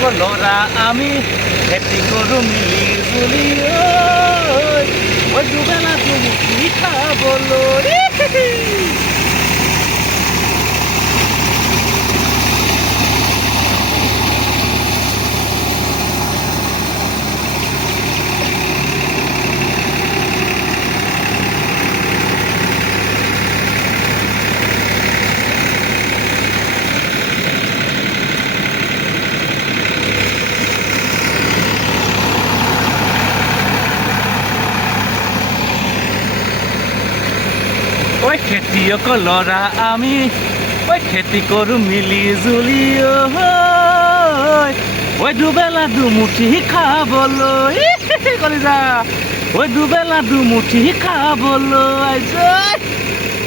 লৰা আমি খেতি কৰো মিলি জুলি দুবেলা দুমুঠি খাবলৈ খেতিয়ক লৰা আমি খেতি কৰো মিলি জুলি দুবেলা দুমুঠি খাবলৈ কলিজা দুবেলা দুমুঠি খাবলৈ